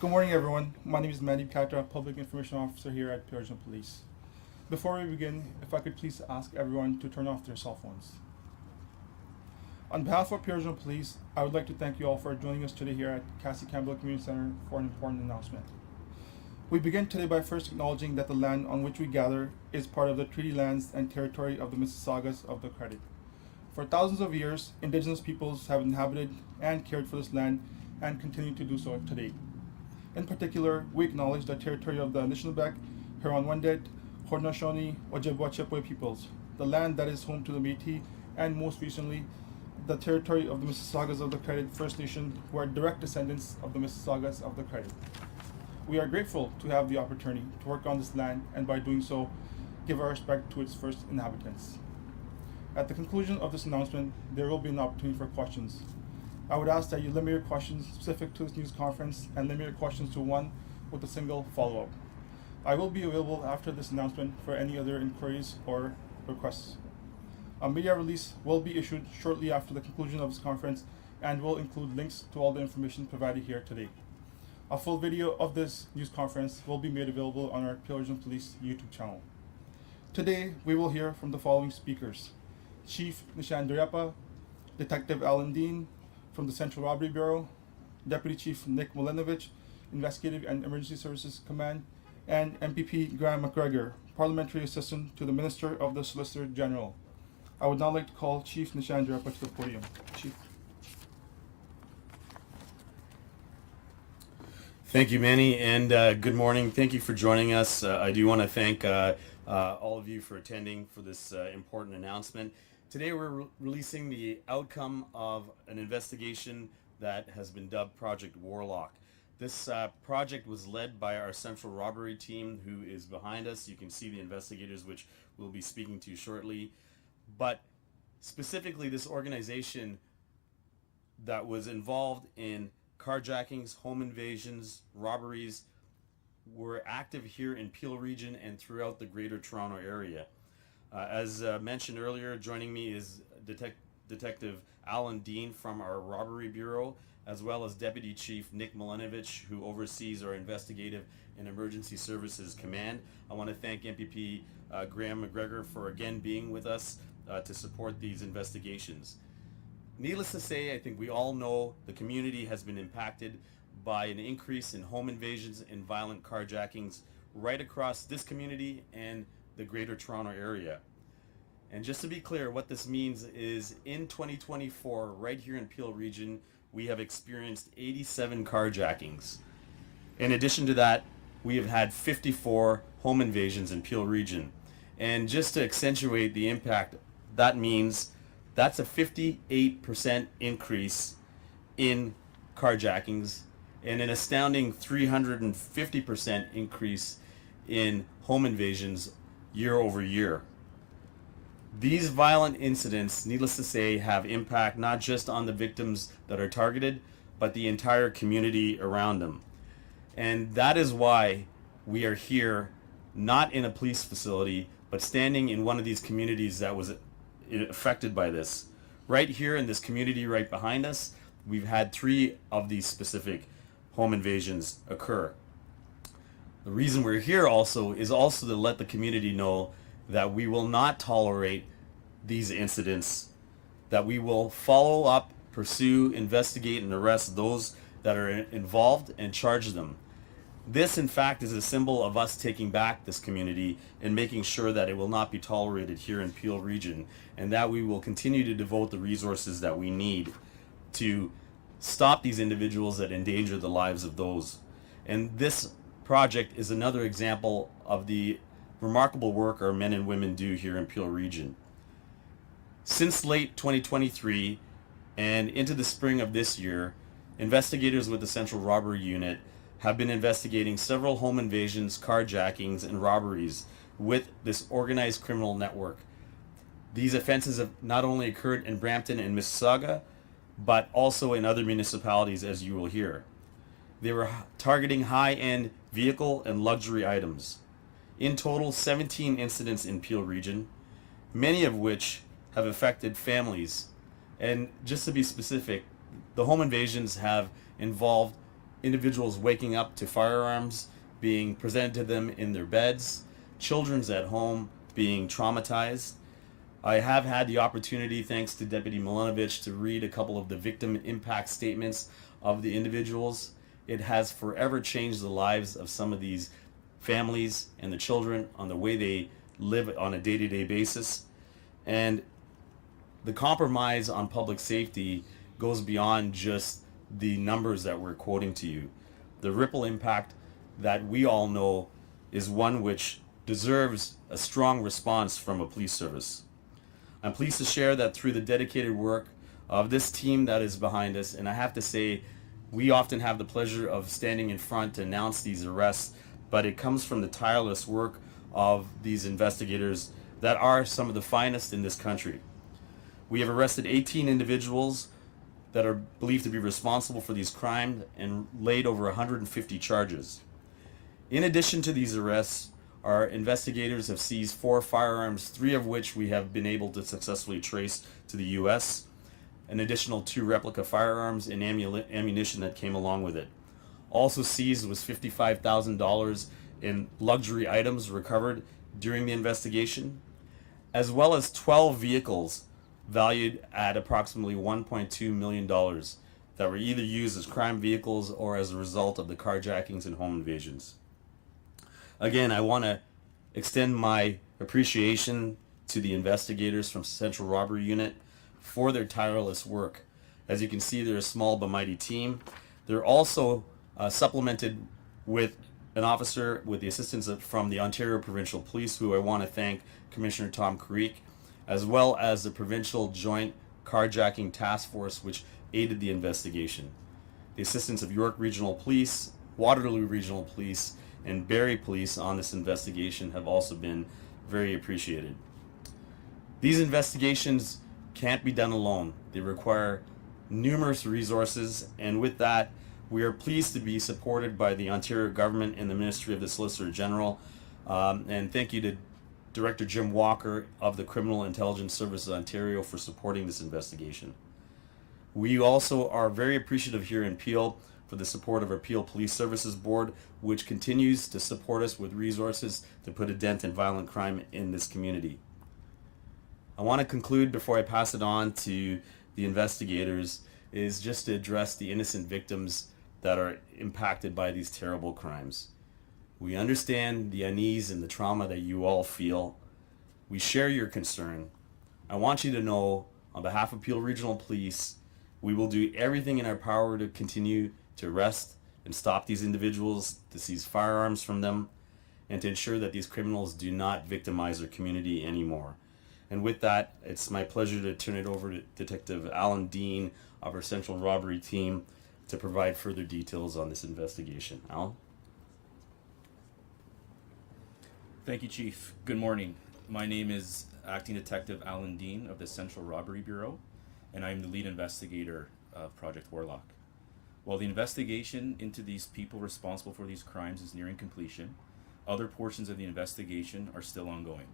Good morning, everyone. My name is Mandy Katra, Public Information Officer here at Pure Police. Before we begin, if I could please ask everyone to turn off their cell phones. On behalf of Pure Police, I would like to thank you all for joining us today here at Cassie Campbell Community Center for an important announcement. We begin today by first acknowledging that the land on which we gather is part of the treaty lands and territory of the Mississaugas of the Credit. For thousands of years, indigenous peoples have inhabited and cared for this land and continue to do so today. In particular, we acknowledge the territory of the Anishinaabe, Huron-Wendat, Haudenosaunee, Ojibwa-Chippewa peoples, the land that is home to the Métis, and most recently, the territory of the Mississaugas of the Credit First Nation, who are direct descendants of the Mississaugas of the Credit. We are grateful to have the opportunity to work on this land and by doing so, give our respect to its first inhabitants. At the conclusion of this announcement, there will be an opportunity for questions. I would ask that you limit your questions specific to this news conference and limit your questions to one with a single follow-up. I will be available after this announcement for any other inquiries or requests. A media release will be issued shortly after the conclusion of this conference and will include links to all the information provided here today. A full video of this news conference will be made available on our Pillars and Police YouTube channel. Today, we will hear from the following speakers: Chief Nishan Duryapa, Detective Alan Dean from the Central Robbery Bureau, Deputy Chief Nick Molinovich, Investigative and Emergency Services Command, and MPP Graham McGregor, Parliamentary Assistant to the Minister of the Solicitor General. I would now like to call Chief Nishan Duryapa to the podium. Chief. Thank you, Manny, and good morning. Thank you for joining us. I do want to thank all of you for attending for this important announcement. Today we're releasing the outcome of an investigation that has been dubbed Project Warlock. This project was led by our Central Robbery team, who is behind us. You can see the investigators, which we'll be speaking to shortly. But specifically, this organization that was involved in carjackings, home invasions, robberies, were active here in Peel region and throughout the Greater Toronto area. As mentioned earlier, joining me is Detective Alan Dean from our Robbery Bureau, as well as Deputy Chief Nick Molinovich, who oversees our Investigative and Emergency Services Command. I want to thank MPP Graham McGregor for again being with us to support these investigations. Needless to say, I think we all know the community has been impacted by an increase in home invasions and violent carjackings right across this community and the Greater Toronto area. And just to be clear, what this means is in 2024, right here in Peel region, we have experienced 87 carjackings. In addition to that, we have had 54 home invasions in Peel region. And just to accentuate the impact, that means that's a 58% increase in carjackings and an astounding 350% increase in home invasions year over year. These violent incidents, needless to say, have impact not just on the victims that are targeted, but the entire community around them. And that is why we are here, not in a police facility, but standing in one of these communities that was affected by this. Right here in this community right behind us, we've had 3 of these specific home invasions occur. The reason we're here also is also to let the community know that we will not tolerate these incidents, that we will follow up, pursue, investigate, and arrest those that are involved and charge them. This, in fact, is a symbol of us taking back this community and making sure that it will not be tolerated here in Peel region, and that we will continue to devote the resources that we need to stop these individuals that endanger the lives of those. And this project is another example of the remarkable work our men and women do here in Peel region. Since late 2023 and into the spring of this year, investigators with the Central Robbery Unit have been investigating several home invasions, carjackings, and robberies with this organized criminal network. These offenses have not only occurred in Brampton and Mississauga, but also in other municipalities, as you will hear. They were targeting high-end vehicle and luxury items. In total, 17 incidents in Peel region, many of which have affected families. And just to be specific, the home invasions have involved individuals waking up to firearms being presented to them in their beds, children's at home being traumatized. I have had the opportunity, thanks to Deputy Milanovic, to read a couple of the victim impact statements of the individuals. It has forever changed the lives of some of these families and the children on the way they live on a day-to-day basis. And the compromise on public safety goes beyond just the numbers that we're quoting to you. The ripple impact that we all know is one which deserves a strong response from a police service. I'm pleased to share that through the dedicated work of this team that is behind us, and I have to say, we often have the pleasure of standing in front to announce these arrests, but it comes from the tireless work of these investigators that are some of the finest in this country. We have arrested 18 individuals that are believed to be responsible for these crimes and laid over 150 charges. In addition to these arrests, our investigators have seized 4 firearms, 3 of which we have been able to successfully trace to the U.S., an additional 2 replica firearms and ammunition that came along with it. Also seized was $55,000 in luxury items recovered during the investigation, as well as 12 vehicles valued at approximately $1.2 million that were either used as crime vehicles or as a result of the carjackings and home invasions. Again, I want to extend my appreciation to the investigators from Central Robbery Unit for their tireless work. As you can see, they're a small but mighty team. They're also supplemented with an officer with the assistance from the Ontario Provincial Police, who I want to thank Commissioner Tom Creek, as well as the Provincial Joint Carjacking Task Force, which aided the investigation. The assistance of York Regional Police, Waterloo Regional Police, and Barrie Police on this investigation have also been very appreciated. These investigations can't be done alone. They require numerous resources, and with that, we are pleased to be supported by the Ontario government and the Ministry of the Solicitor General. And thank you to Director Jim Walker of the Criminal Intelligence Services Ontario for supporting this investigation. We also are very appreciative here in Peel for the support of our Peel Police Services Board, which continues to support us with resources to put a dent in violent crime in this community. I want to conclude before I pass it on to the investigators is just to address the innocent victims that are impacted by these terrible crimes. We understand the unease and the trauma that you all feel. We share your concern. I want you to know, on behalf of Peel Regional Police, we will do everything in our power to continue to arrest and stop these individuals, to seize firearms from them, and to ensure that these criminals do not victimize our community anymore. And with that, it's my pleasure to turn it over to Detective Alan Dean of our Central Robbery team to provide further details on this investigation. Alan? Thank you, Chief. Good morning. My name is Acting Detective Alan Dean of the Central Robbery Bureau, and I'm the lead investigator of Project Warlock. While the investigation into these people responsible for these crimes is nearing completion, other portions of the investigation are still ongoing.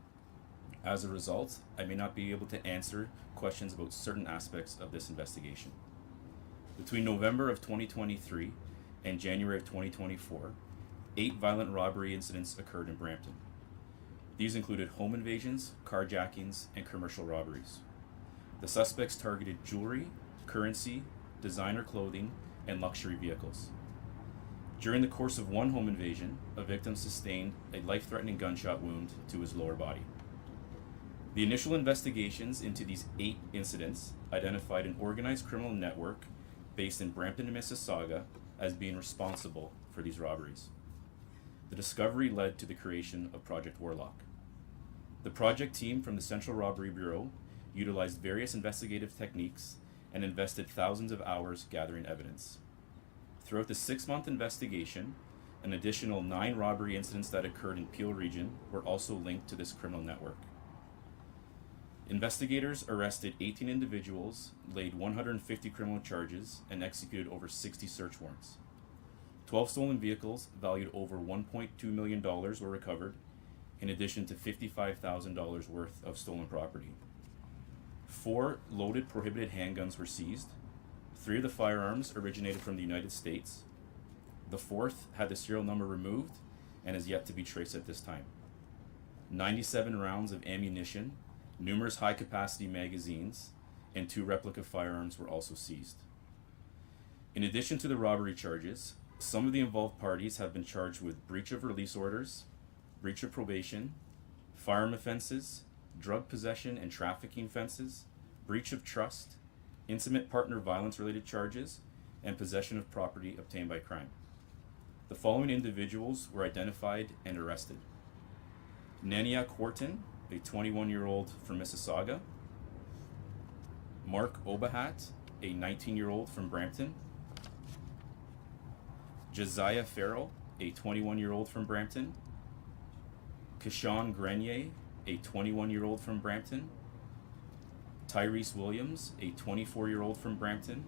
As a result, I may not be able to answer questions about certain aspects of this investigation. Between November of 2023 and January of 2024, 8 violent robbery incidents occurred in Brampton. These included home invasions, carjackings, and commercial robberies. The suspects targeted jewelry, currency, designer clothing, and luxury vehicles. During the course of one home invasion, a victim sustained a life-threatening gunshot wound to his lower body. The initial investigations into these 8 incidents identified an organized criminal network based in Brampton and Mississauga as being responsible for these robberies. The discovery led to the creation of Project Warlock. The project team from the Central Robbery Bureau utilized various investigative techniques and invested thousands of hours gathering evidence. Throughout the 6-month investigation, an additional 9 robbery incidents that occurred in Peel Region were also linked to this criminal network. Investigators arrested 18 individuals, laid 150 criminal charges, and executed over 60 search warrants. 12 stolen vehicles valued over $1.2 million were recovered, in addition to $55,000 worth of stolen property. 4 loaded prohibited handguns were seized. 3 of the firearms originated from the United States. The fourth had the serial number removed and is yet to be traced at this time. 97 rounds of ammunition, numerous high-capacity magazines, and 2 replica firearms were also seized. In addition to the robbery charges, some of the involved parties have been charged with breach of release orders, breach of probation, firearm offenses, drug possession and trafficking offenses, breach of trust, intimate partner violence related charges, and possession of property obtained by crime. The following individuals were identified and arrested: Nania Quarton, a 21-year-old from Mississauga; Mark Obahat, a 19-year-old from Brampton; Josiah Farrell, a 21-year-old from Brampton; Kashawn Grenier, a 21-year-old from Brampton; Tyrese Williams, a 24-year-old from Brampton;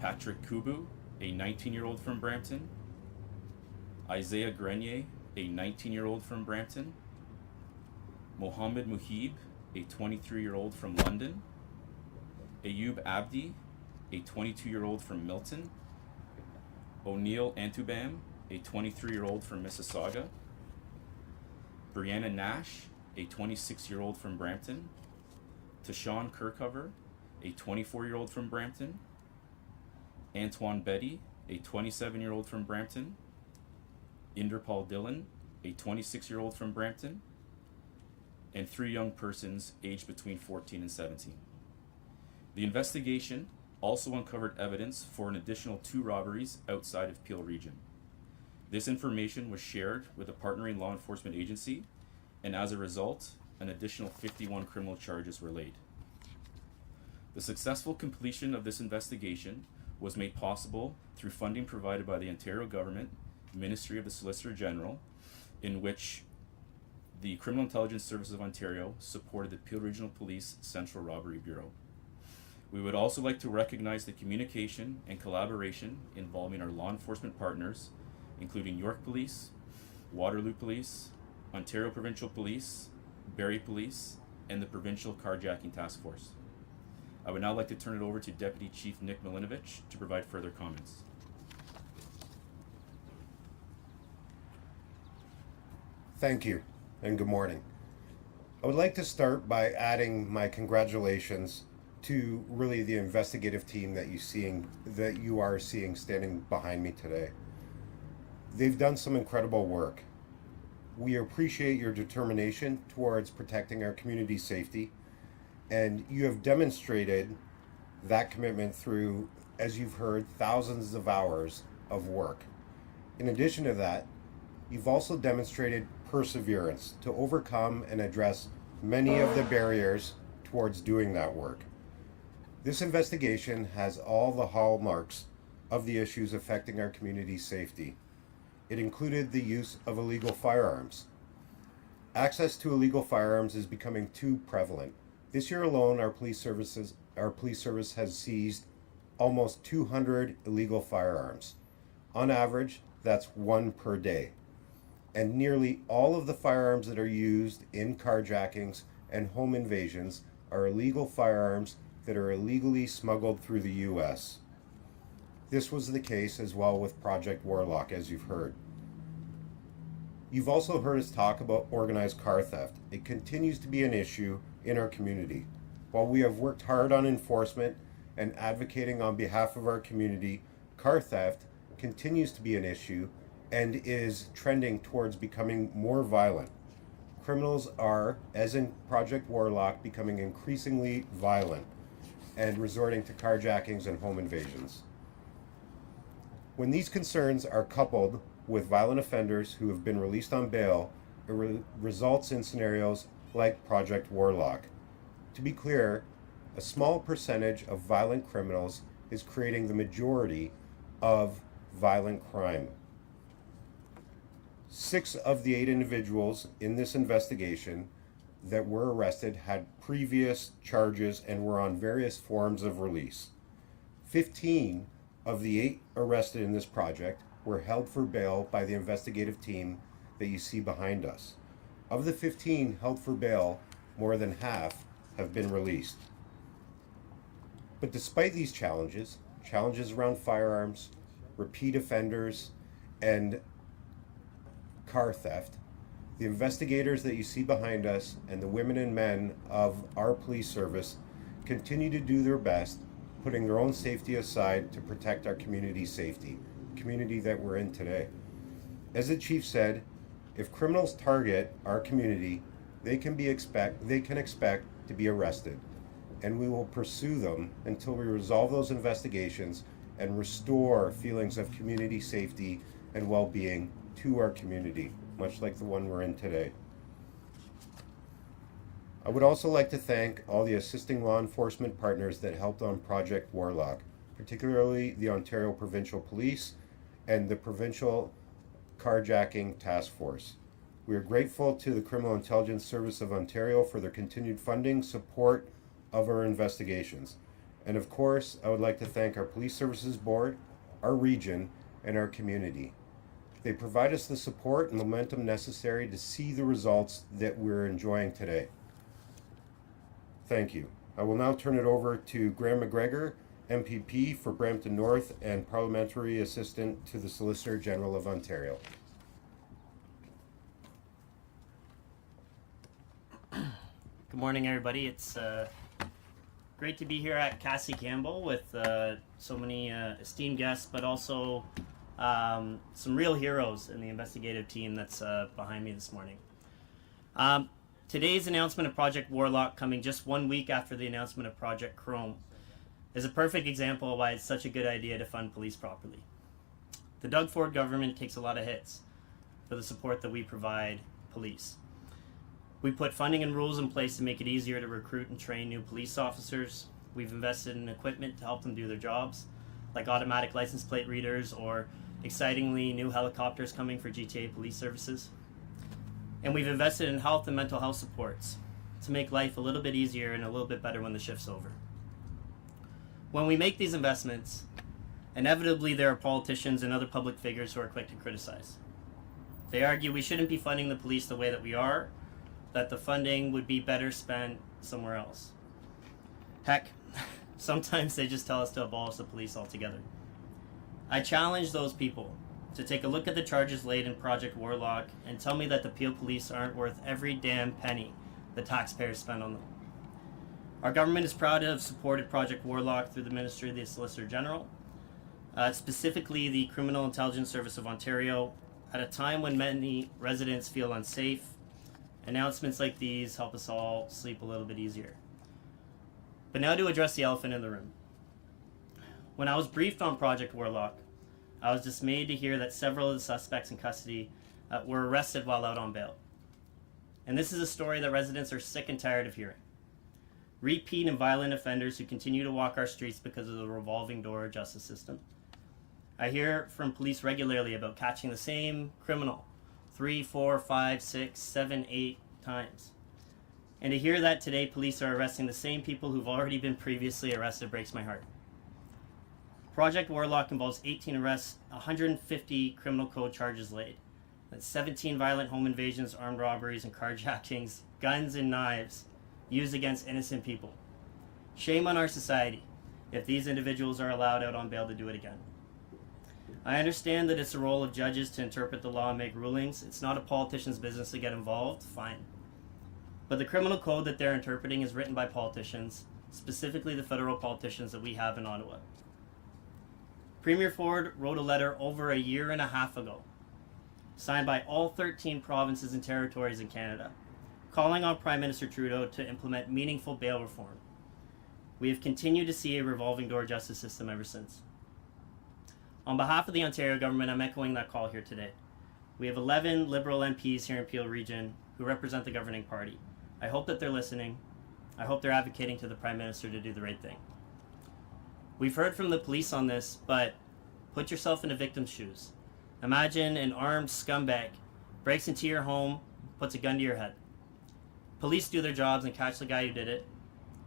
Patrick Kubu, a 19-year-old from Brampton; Isaiah Grenier, a 19-year-old from Brampton; Mohammed Muhib, a 23-year-old from London; Ayub Abdi, a 22-year-old from Milton; O'Neill Antubam, a 23-year-old from Mississauga; Brianna Nash, a 26-year-old from Brampton; Tashawn Kirkhover, a 24-year-old from Brampton; Antoine Betty, a 27-year-old from Brampton; Inderpal Dillon, a 26-year-old from Brampton; and 3 young persons aged between 14 and 17. The investigation also uncovered evidence for an additional 2 robberies outside of Peel Region. This information was shared with a partnering law enforcement agency, and as a result, an additional 51 criminal charges were laid. The successful completion of this investigation was made possible through funding provided by the Ontario Government, Ministry of the Solicitor General, in which the Criminal Intelligence Services of Ontario supported the Peel Regional Police Central Robbery Bureau. We would also like to recognize the communication and collaboration involving our law enforcement partners, including York Police, Waterloo Police, Ontario Provincial Police, Barrie Police, and the Provincial Carjacking Task Force. I would now like to turn it over to Deputy Chief Nick Milinovich to provide further comments. Thank you, and good morning. I would like to start by adding my congratulations to really the investigative team that you are seeing standing behind me today. They've done some incredible work. We appreciate your determination towards protecting our community safety, and you have demonstrated that commitment through, as you've heard, thousands of hours of work. In addition to that, you've also demonstrated perseverance to overcome and address many of the barriers towards doing that work. This investigation has all the hallmarks of the issues affecting our community safety. It included the use of illegal firearms. Access to illegal firearms is becoming too prevalent. This year alone, our police service has seized almost 200 illegal firearms. On average, that's 1 per day. And nearly all of the firearms that are used in carjackings and home invasions are illegal firearms that are illegally smuggled through the U.S. This was the case as well with Project Warlock, as you've heard. You've also heard us talk about organized car theft. It continues to be an issue in our community. While we have worked hard on enforcement and advocating on behalf of our community, car theft continues to be an issue and is trending towards becoming more violent. Criminals are, as in Project Warlock, becoming increasingly violent and resorting to carjackings and home invasions. When these concerns are coupled with violent offenders who have been released on bail, it results in scenarios like Project Warlock. To be clear, a small percentage of violent criminals is creating the majority of violent crime. 6 of the 8 individuals in this investigation that were arrested had previous charges and were on various forms of release. 15 of the 8 arrested in this project were held for bail by the investigative team that you see behind us. Of the 15 held for bail, more than half have been released. But despite these challenges around firearms, repeat offenders, and car theft. The investigators that you see behind us and the women and men of our police service continue to do their best, putting their own safety aside to protect our community's safety, the community that we're in today. As the chief said, if criminals target our community, they can expect to be arrested, and we will pursue them until we resolve those investigations and restore feelings of community safety and well-being to our community, much like the one we're in today. I would also like to thank all the assisting law enforcement partners that helped on Project Warlock, particularly the Ontario Provincial Police and the Provincial Carjacking Task Force. We are grateful to the Criminal Intelligence Service of Ontario for their continued funding, support of our investigations. And of course, I would like to thank our Police Services Board, our region, and our community. They provide us the support and momentum necessary to see the results that we're enjoying today. Thank you. I will now turn it over to Graham McGregor, MPP for Brampton North and Parliamentary Assistant to the Solicitor General of Ontario. Good morning, everybody. It's great to be here at Cassie Campbell with so many esteemed guests, but also some real heroes in the investigative team that's behind me this morning. Today's announcement of Project Warlock, coming just 1 week after the announcement of Project Chrome, is a perfect example of why it's such a good idea to fund police properly. The Doug Ford government takes a lot of hits for the support that we provide police. We put funding and rules in place to make it easier to recruit and train new police officers. We've invested in equipment to help them do their jobs, like automatic license plate readers or excitingly new helicopters coming for GTA police services. And we've invested in health and mental health supports to make life a little bit easier and a little bit better when the shift's over. When we make these investments, inevitably there are politicians and other public figures who are quick to criticize. They argue we shouldn't be funding the police the way that we are, that the funding would be better spent somewhere else. Heck, sometimes they just tell us to abolish the police altogether. I challenge those people to take a look at the charges laid in Project Warlock and tell me that the Peel Police aren't worth every damn penny the taxpayers spend on them. Our government is proud to have supported Project Warlock through the Ministry of the Solicitor General, specifically the Criminal Intelligence Service of Ontario, at a time when many residents feel unsafe. Announcements like these help us all sleep a little bit easier. But now to address the elephant in the room. When I was briefed on Project Warlock, I was dismayed to hear that several of the suspects in custody were arrested while out on bail. And this is a story that residents are sick and tired of hearing. Repeat and violent offenders who continue to walk our streets because of the revolving door justice system. I hear from police regularly about catching the same criminal 3, 4, 5, 6, 7, 8 times. And to hear that today police are arresting the same people who've already been previously arrested breaks my heart. Project Warlock involves 18 arrests, 150 criminal code charges laid. That's 17 violent home invasions, armed robberies, and carjackings, guns and knives used against innocent people. Shame on our society if these individuals are allowed out on bail to do it again. I understand that it's the role of judges to interpret the law and make rulings. It's not a politician's business to get involved, fine. But the criminal code that they're interpreting is written by politicians, specifically the federal politicians that we have in Ottawa. Premier Ford wrote a letter over a year and a half ago, signed by all 13 provinces and territories in Canada, calling on Prime Minister Trudeau to implement meaningful bail reform. We have continued to see a revolving door justice system ever since. On behalf of the Ontario government, I'm echoing that call here today. We have 11 Liberal MPs here in Peel Region who represent the governing party. I hope that they're listening. I hope they're advocating to the Prime Minister to do the right thing. We've heard from the police on this, but put yourself in a victim's shoes. Imagine an armed scumbag breaks into your home, puts a gun to your head. Police do their jobs and catch the guy who did it.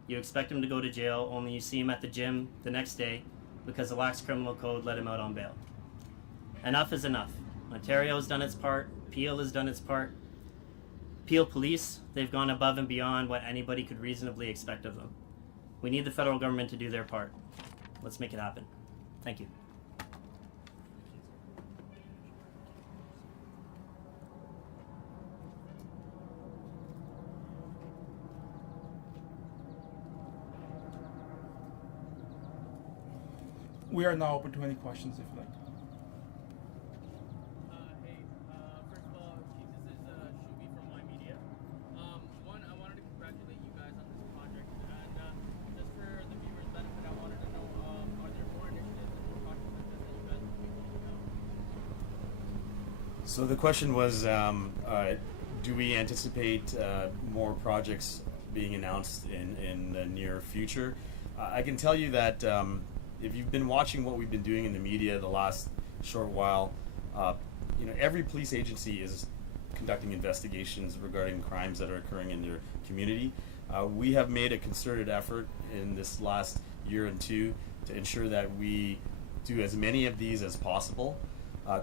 You expect him to go to jail, only you see him at the gym the next day because the lax criminal code let him out on bail. Enough is enough. Ontario has done its part. Peel has done its part. Peel Police, they've gone above and beyond what anybody could reasonably expect of them. We need the federal government to do their part. Let's make it happen. Thank you. We are now open to any questions if you like. First of all, Chief, this is Shubi from My Media. One, I wanted to congratulate you guys on this project, and just for the viewers' benefit, I wanted to know, are there more initiatives and more projects like this that you guys will be rolling out? So the question was, do we anticipate more projects being announced in the near future? I can tell you that if you've been watching what we've been doing in the media the last short while, every police agency is conducting investigations regarding crimes that are occurring in their community. We have made a concerted effort in this last year and two to ensure that we do as many of these as possible.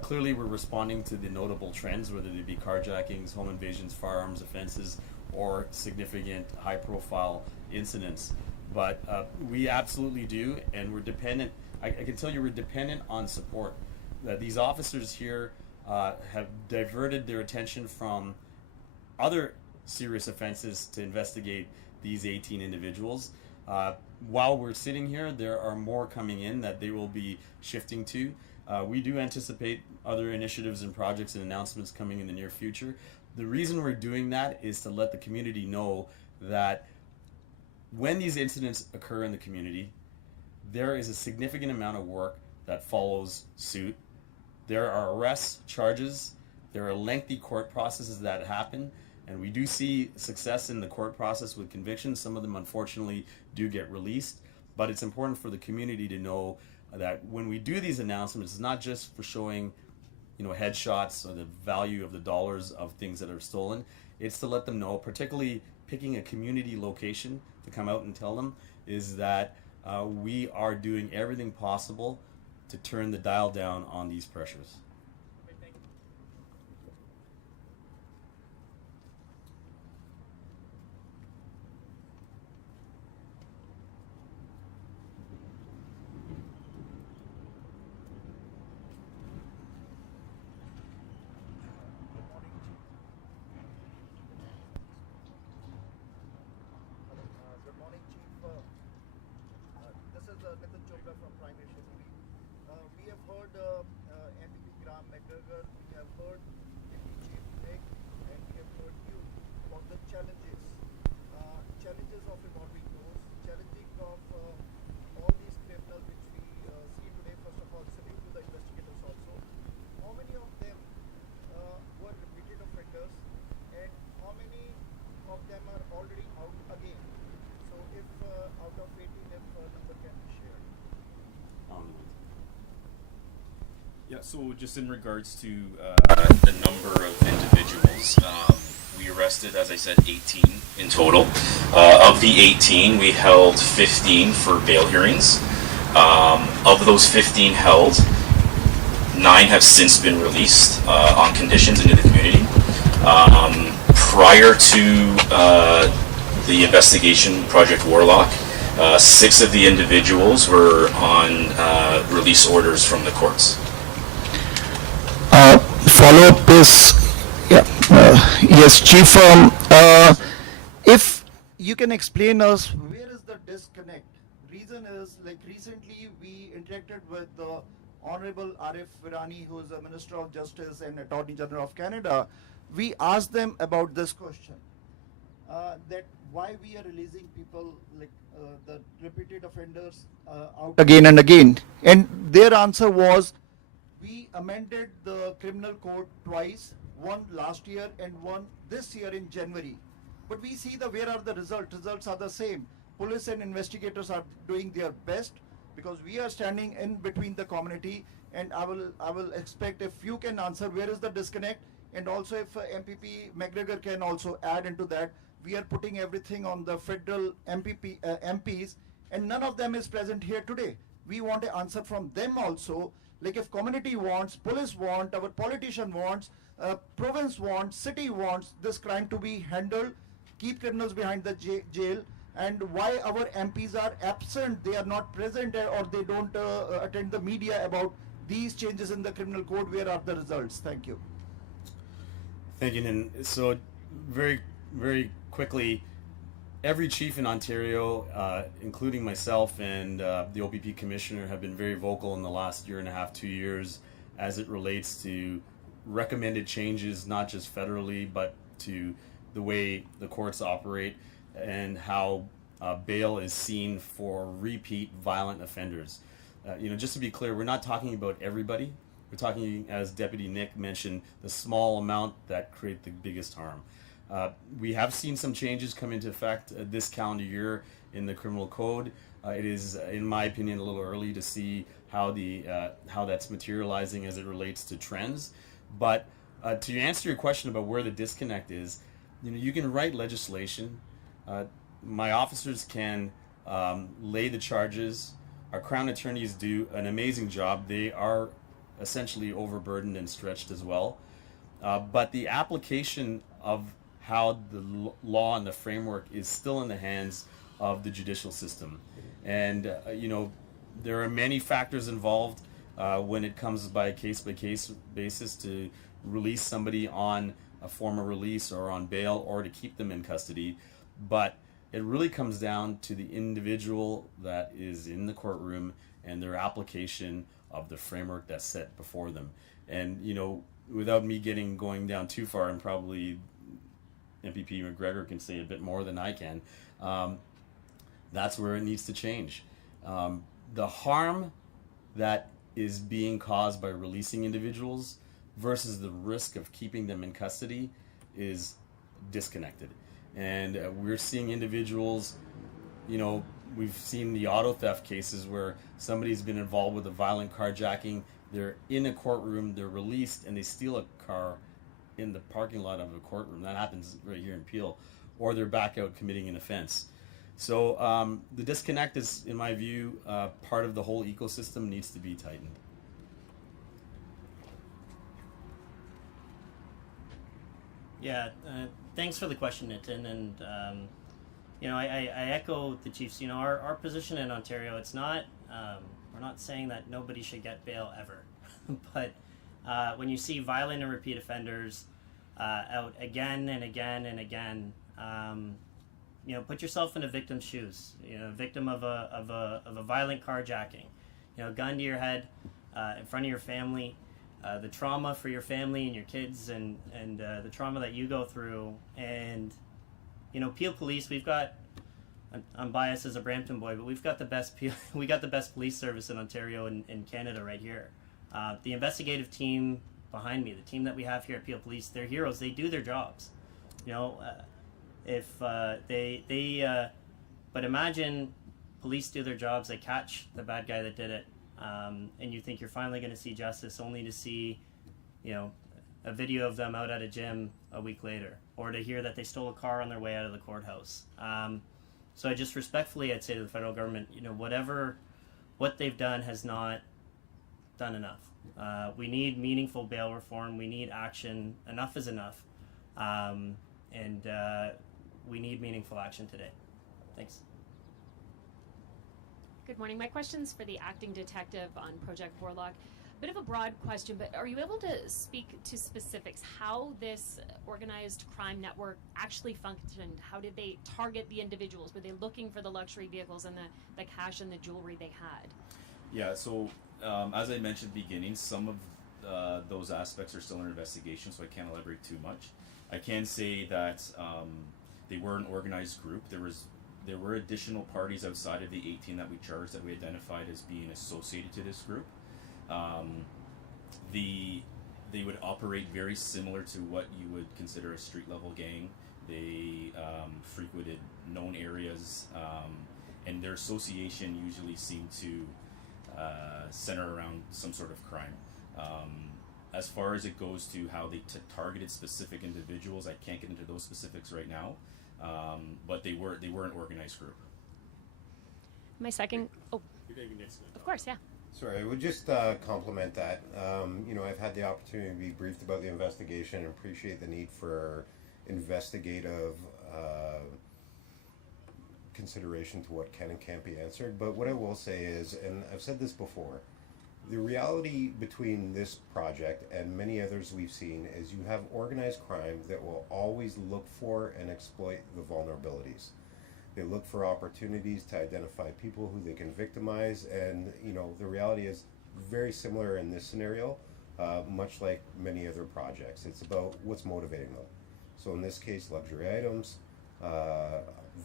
Clearly, we're responding to the notable trends, whether they be carjackings, home invasions, firearms offenses, or significant high-profile incidents. But we absolutely do, and we're dependent. I can tell you, we're dependent on support. These officers here have diverted their attention from other serious offenses to investigate these 18 individuals. While we're sitting here, there are more coming in that they will be shifting to. We do anticipate other initiatives and projects and announcements coming in the near future. The reason we're doing that is to let the community know that when these incidents occur in the community, there is a significant amount of work that follows suit. There are arrests, charges, there are lengthy court processes that happen, and we do see success in the court process with convictions. Some of them, unfortunately, do get released, but it's important for the community to know that when we do these announcements, it's not just for showing, headshots or the value of the dollars of things that are stolen. It's to let them know, particularly picking a community location to come out and tell them, is that we are doing everything possible to turn the dial down on these pressures. Good morning, Chief. This is Nitin Chopra from Prime Asia TV. We have heard MPP Graham McGregor, we have heard Deputy Chief Nick, and we have heard you about the challenges of revolving doors, challenging of all these criminals which we see today. First of all, salute to the investigators also. How many of them were repeated offenders, and how many of them are already out again? So if out of 18, if number can be shared. Yeah, so just in regards to the number of individuals, we arrested, as I said, 18 in total. Of the 18, we held 15 for bail hearings. Of those 15 held, 9 have since been released on conditions into the community. Prior to the investigation, Project Warlock, 6 of the individuals were on release orders from the courts. Follow-up is, yes, Chief, if you can explain us where is the disconnect. Reason is, like recently we interacted with the Honorable Arif Virani, who is the Minister of Justice and Attorney General of Canada. We asked them about this question, that why we are releasing people like the repeated offenders out again and again, and their answer was, we amended the criminal code twice, one last year and one this year in January. But we see where are the results? Results are the same. Police and investigators are doing their best because we are standing in between the community, and I will expect if you can answer where is the disconnect, and also if MPP McGregor can also add into that. We are putting everything on the federal MPs, and none of them is present here today. We want an answer from them also. Like if community wants, police want, our politician wants, province wants, city wants this crime to be handled, keep criminals behind the jail, and why our MPs are absent, they are not present, or they don't attend the media about these changes in the criminal code. Where are the results? Thank you. Thank you, Nin. So very, very quickly, every chief in Ontario, including myself and the OPP commissioner, have been very vocal in the last year and a half, 2 years, as it relates to recommended changes, not just federally, but to the way the courts operate and how bail is seen for repeat violent offenders. Just to be clear, we're not talking about everybody. We're talking, as Deputy Nick mentioned, the small amount that create the biggest harm. We have seen some changes come into effect this calendar year in the criminal code. It is, in my opinion, a little early to see how that's materializing as it relates to trends. But to answer your question about where the disconnect is, you can write legislation. My officers can lay the charges. Our Crown attorneys do an amazing job. They are essentially overburdened and stretched as well. But the application of how the law and the framework is still in the hands of the judicial system. And, there are many factors involved when it comes by case-by-case basis to release somebody on a form of release or on bail or to keep them in custody. But it really comes down to the individual that is in the courtroom and their application of the framework that's set before them. And, without me going down too far, and probably MPP McGregor can say a bit more than I can, that's where it needs to change. The harm that is being caused by releasing individuals versus the risk of keeping them in custody is disconnected. And we're seeing individuals, we've seen the auto theft cases where somebody's been involved with a violent carjacking. They're in a courtroom, they're released, and they steal a car in the parking lot of a courtroom. That happens right here in Peel. Or they're back out committing an offense. So the disconnect is, in my view, part of the whole ecosystem needs to be tightened. Yeah, thanks for the question, Nitin. And I echo the Chiefs. Our position in Ontario, it's not, we're not saying that nobody should get bail ever. But when you see violent and repeat offenders out again and again and again, put yourself in a victim's shoes. A victim of a violent carjacking. Gun to your head in front of your family. The trauma for your family and your kids, and the trauma that you go through. And Peel Police, we've got. I'm biased as a Brampton boy, but we've got the best police service in Ontario and Canada right here. The investigative team behind me, the team that we have here at Peel Police, they're heroes. They do their jobs. But imagine police do their jobs, they catch the bad guy that did it, and you think you're finally going to see justice, only to see, a video of them out at a gym a week later, or to hear that they stole a car on their way out of the courthouse. So I just respectfully, I'd say to the federal government, what they've done has not done enough. We need meaningful bail reform. We need action. Enough is enough. And we need meaningful action today. Thanks. Good morning. My question's for the acting detective on Project Warlock. Bit of a broad question, but are you able to speak to specifics? How this organized crime network actually functioned? How did they target the individuals? Were they looking for the luxury vehicles and the cash and the jewelry they had? Yeah, so as I mentioned at the beginning, some of those aspects are still under investigation, so I can't elaborate too much. I can say that they were an organized group. There were additional parties outside of the 18 that we charged that we identified as being associated to this group. They would operate very similar to what you would consider a street level gang. They frequented known areas, and their association usually seemed to center around some sort of crime. As far as it goes to how they targeted specific individuals, I can't get into those specifics right now, but they were an organized group. My second, of course, yeah. Sorry, I would just compliment that. I've had the opportunity to be briefed about the investigation and appreciate the need for investigative consideration to what can and can't be answered. But what I will say is, and I've said this before, the reality between this project and many others we've seen is you have organized crime that will always look for and exploit the vulnerabilities. They look for opportunities to identify people who they can victimize, and the reality is very similar in this scenario, much like many other projects. It's about what's motivating them. So in this case, luxury items,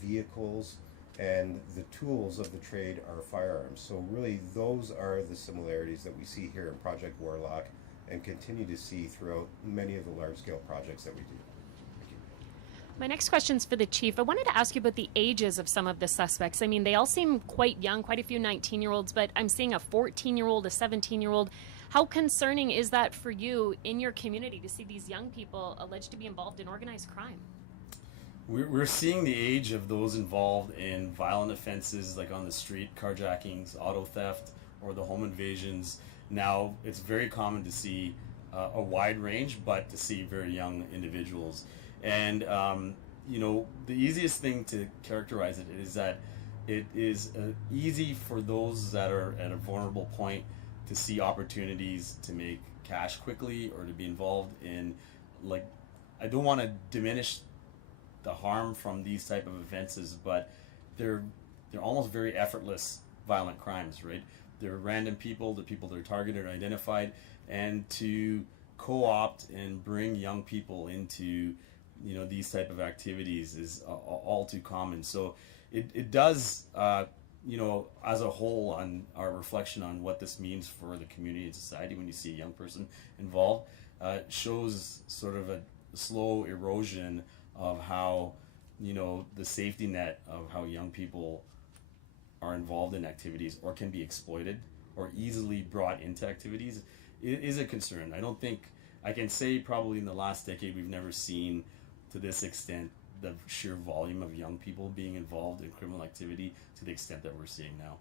vehicles, and the tools of the trade are firearms. So really, those are the similarities that we see here in Project Warlock and continue to see throughout many of the large-scale projects that we do. My next question's for the chief. I wanted to ask you about the ages of some of the suspects. I mean, they all seem quite young, quite a few 19-year-olds, but I'm seeing a 14-year-old, a 17-year-old. How concerning is that for you in your community to see these young people alleged to be involved in organized crime? We're seeing the age of those involved in violent offenses like on the street, carjackings, auto theft, or the home invasions. Now, it's very common to see a wide range, but to see very young individuals. And, the easiest thing to characterize it is that it is easy for those that are at a vulnerable point to see opportunities to make cash quickly or to be involved in, I don't want to diminish the harm from these type of offenses, but they're almost very effortless violent crimes, right? They're random people, the people that are targeted or identified, and to co-opt and bring young people into these type of activities is all too common. So it does as a whole, on our reflection on what this means for the community and society, when you see a young person involved, shows sort of a slow erosion of how the safety net of how young people are involved in activities or can be exploited or easily brought into activities is a concern. I don't think I can say probably in the last decade we've never seen to this extent the sheer volume of young people being involved in criminal activity to the extent that we're seeing now.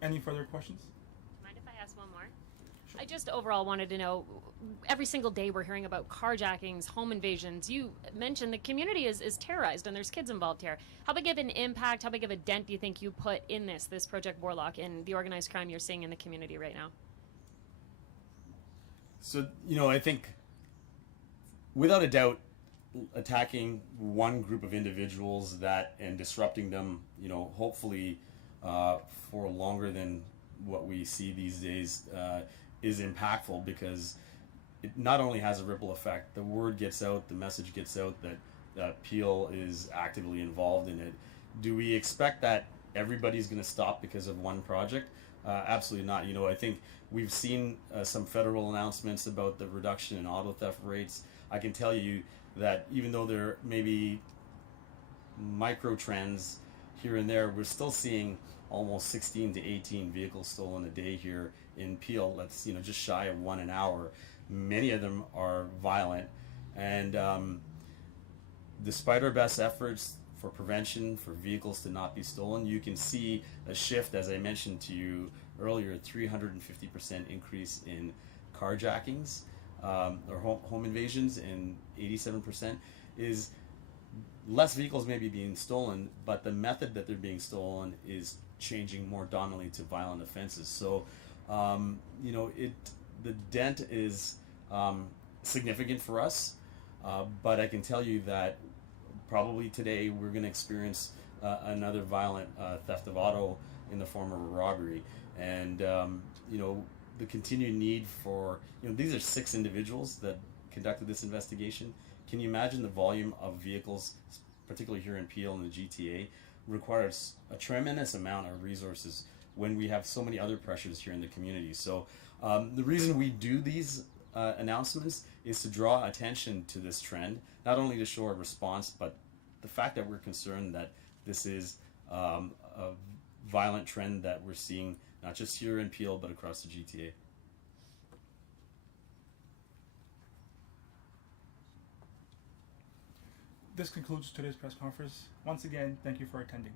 Any further questions? Mind if I ask one more? I just overall wanted to know, every single day we're hearing about carjackings, home invasions. You mentioned the community is terrorized and there's kids involved here. How big of an impact, how big of a dent do you think you put in this Project Warlock, in the organized crime you're seeing in the community right now? So, I think without a doubt, attacking one group of individuals and disrupting them, hopefully for longer than what we see these days, is impactful, because it not only has a ripple effect, the word gets out, the message gets out that Peel is actively involved in it. Do we expect that everybody's going to stop because of one project? Absolutely not. I think we've seen some federal announcements about the reduction in auto theft rates. I can tell you that even though there may be micro trends here and there, we're still seeing almost 16 to 18 vehicles stolen a day here in Peel. That's just shy of one an hour. Many of them are violent, and despite our best efforts for prevention, for vehicles to not be stolen, you can see a shift, as I mentioned to you earlier, 350% increase in carjackings or home invasions, and 87% is less vehicles may be being stolen, but the method that they're being stolen is changing more dominantly to violent offenses. So, the dent is significant for us, but I can tell you that probably today we're going to experience another violent theft of auto in the form of a robbery. And, the continued need for, these are 6 individuals that conducted this investigation. Can you imagine the volume of vehicles, particularly here in Peel and the GTA, requires a tremendous amount of resources when we have so many other pressures here in the community. So the reason we do these announcements is to draw attention to this trend, not only to show a response, but the fact that we're concerned that this is a violent trend that we're seeing not just here in Peel but across the GTA. This concludes today's press conference. Once again, thank you for attending.